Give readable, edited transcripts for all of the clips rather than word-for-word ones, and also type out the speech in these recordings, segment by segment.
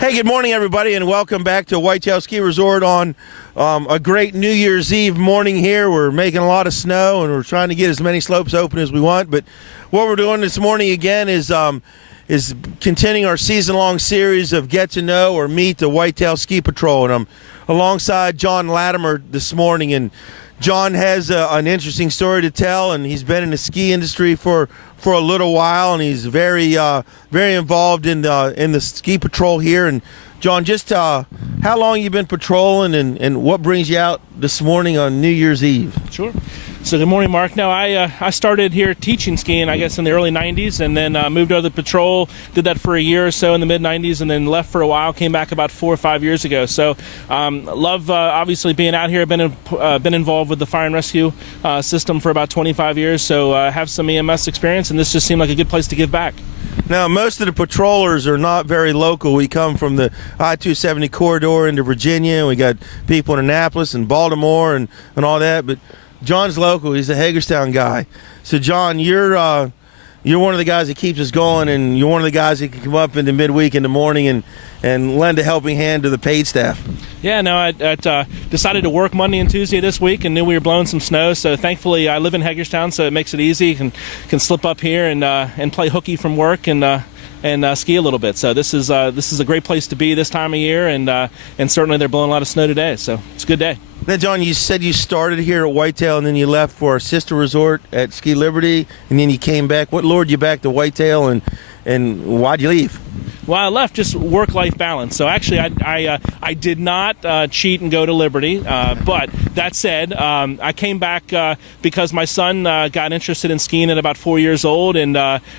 Hey, good morning, everybody, and welcome back to Whitetail Ski Resort on a great New Year's Eve morning here. We're making a lot of snow, and we're trying to get as many slopes open as we want. But what we're doing this morning again is continuing our season-long series of Get to Know or Meet the Whitetail Ski Patrol. And I'm alongside John Lattimer this morning, and John has an interesting story to tell, and he's been in the ski industry for a little while, and he's very involved in the ski patrol here. And John, just how long you been patrolling, and what brings you out this morning on New Year's Eve? Sure. So good morning, Mark. Now, I started here teaching skiing, I guess, in the early 90s, and then moved over to the patrol, did that for a year or so in the mid-90s, and then left for a while, came back about 4 or 5 years ago. So love, obviously, being out here. I've been involved with the fire and rescue system for about 25 years, so have some EMS experience, and this just seemed like a good place to give back. Now, most of the patrollers are not very local. We come from the I-270 corridor into Virginia, and we got people in Annapolis and Baltimore and all that, but John's local. He's a Hagerstown guy. So, John, you're one of the guys that keeps us going, and you're one of the guys that can come up in the midweek in the morning and lend a helping hand to the paid staff. Yeah, no, I decided to work Monday and Tuesday this week, and knew we were blowing some snow. So thankfully, I live in Hagerstown, so it makes it easy. Can slip up here and play hooky from work and ski a little bit. So this is a great place to be this time of year, and certainly they're blowing a lot of snow today. So it's a good day. Now, John, you said you started here at Whitetail, and then you left for our sister resort at Ski Liberty, and then you came back. What lured you back to Whitetail, and why'd you leave? Well, I left just work-life balance. So actually, I did not cheat and go to Liberty. But that said, I came back because my son got interested in skiing at about 4 years old, and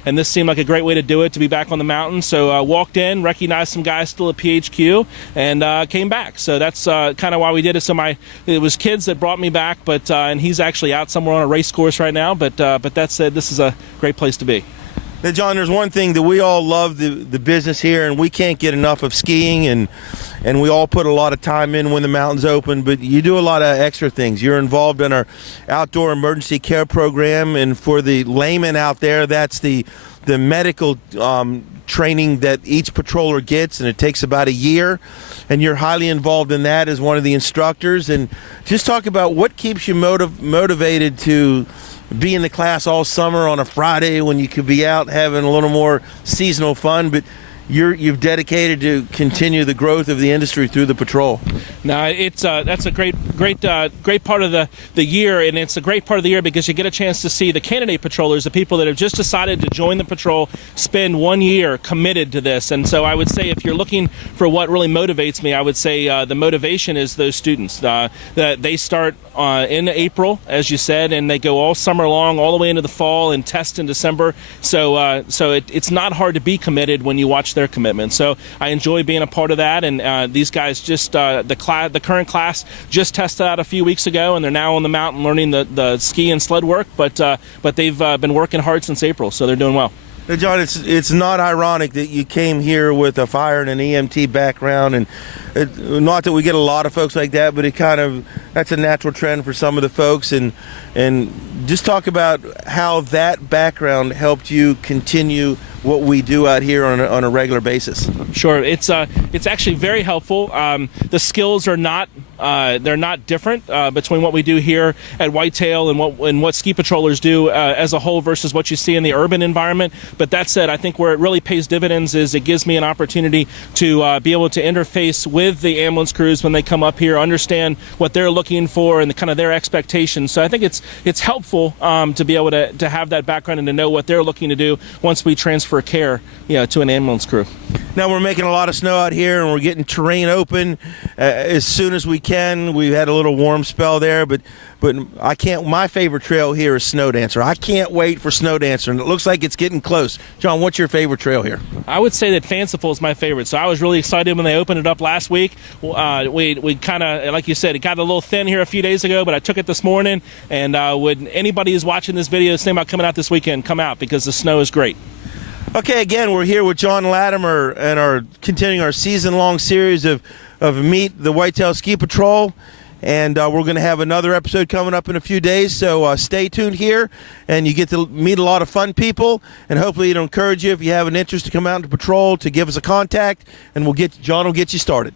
this seemed like a great way to do it, to be back on the mountain. So I walked in, recognized some guys still at PHQ, and came back. So that's kind of why we did it. So it was kids that brought me back, and he's actually out somewhere on a race course right now. But that said, this is a great place to be. Now, John, there's one thing that we all love the business here, and we can't get enough of skiing, and we all put a lot of time in when the mountain's open, but you do a lot of extra things. You're involved in our outdoor emergency care program, and for the layman out there, that's the medical training that each patroller gets, and it takes about a year, and you're highly involved in that as one of the instructors. And just talk about what keeps you motivated to be in the class all summer on a Friday when you could be out having a little more seasonal fun, but you've dedicated to continue the growth of the industry through the patrol. Now, that's a great part of the year, and it's a great part of the year because you get a chance to see the candidate patrollers, the people that have just decided to join the patrol, spend 1 year committed to this. And so I would say, if you're looking for what really motivates me, I would say the motivation is those students. That they start in April, as you said, and they go all summer long, all the way into the fall, and test in December. So it's not hard to be committed when you watch their commitment. So I enjoy being a part of that, and these guys just the current class just tested out a few weeks ago, and they're now on the mountain learning the ski and sled work, but they've been working hard since April, so they're doing well. Now, John, it's not ironic that you came here with a fire and an EMT background, and not that we get a lot of folks like that, but that's a natural trend for some of the folks, and just talk about how that background helped you continue what we do out here on a regular basis. Sure, it's actually very helpful. The skills are not they're not different between what we do here at Whitetail and what ski patrollers do as a whole versus what you see in the urban environment. But that said, I think where it really pays dividends is it gives me an opportunity to be able to interface with the ambulance crews when they come up here, understand what they're looking for and kind of their expectations. So I think it's helpful to be able to have that background and to know what they're looking to do once we transfer care, to an ambulance crew. Now, we're making a lot of snow out here, and we're getting terrain open as soon as we can. We had a little warm spell there, but I can't. My favorite trail here is Snow Dancer. I can't wait for Snow Dancer, and it looks like it's getting close. John, what's your favorite trail here? I would say that Fanciful is my favorite. So I was really excited when they opened it up last week. We kind of, like you said, it got a little thin here a few days ago, but I took it this morning. And would anybody who's watching this video think about coming out this weekend, come out because the snow is great. Okay, again, we're here with John Lattimer and continuing our season-long series of Meet the Whitetail Ski Patrol. and we're going to have another episode coming up in a few days. So stay tuned here, and you get to meet a lot of fun people, and hopefully it'll encourage you, if you have an interest to come out into patrol, to give us a contact, and John will get you started.